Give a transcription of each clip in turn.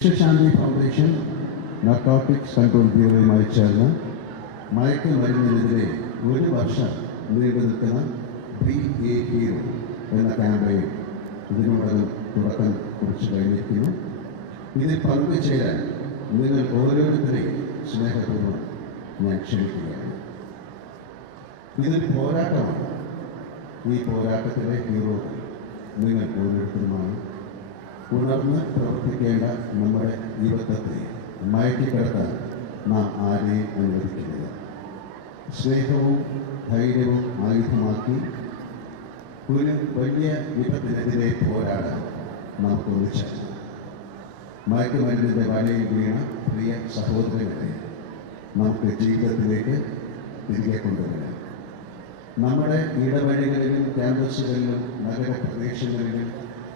ശാന്തി foundation narcotics control ബ്യൂറോയുമായി ചേർന്ന് മയക്കുമരുന്നിനെതിരെ ഒരു വർഷം നീണ്ടു നിൽക്കുന്ന ബി എ യു എന്ന ക്യാമ്പയിൻ ഇതിനോടകം തുടക്കം കുറിച്ച് കഴിഞ്ഞിരിക്കുന്നു. ഇതിൽ പങ്കുചേരാൻ നിങ്ങൾ ഓരോരുത്തരെയും സ്നേഹപൂർവം ഞാൻ ക്ഷണിക്കുകയാണ്. ഇതൊരു പോരാട്ടമാണ്. ഈ പോരാട്ടത്തിലെ ഹീറോ നിങ്ങൾ ഓരോരുത്തരുമാണ്. ഉണർന്ന് പ്രവർത്തിക്കേണ്ട നമ്മുടെ ജീവിതത്തെ മയക്കിക്കിടത്താൻ നാം ആരെയും അനുവദിക്കരുത്. സ്നേഹവും ധൈര്യവും ആയുധമാക്കി ഒരു വലിയ വിപത്തിനെതിരെ പോരാടാൻ നമുക്ക് ഒന്നിച്ചു മയക്കുമരുന്നിന്റെ വലയിൽ വീണ പ്രിയ സഹോദരങ്ങളെ നമുക്ക് ജീവിതത്തിലേക്ക് തിരികെ കൊണ്ടുവരാം. നമ്മുടെ ഇടവഴികളിലും ക്യാമ്പസുകളിലും നഗരപ്രദേശങ്ങളിലും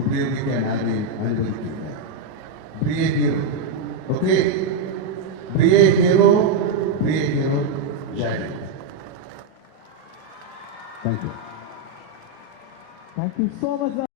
उपयोगी अनाज मंजूर किया ब्रिगेडियर ओके? ब्रिगेडियर ब्रिगेडियर जारी thank you thank you so much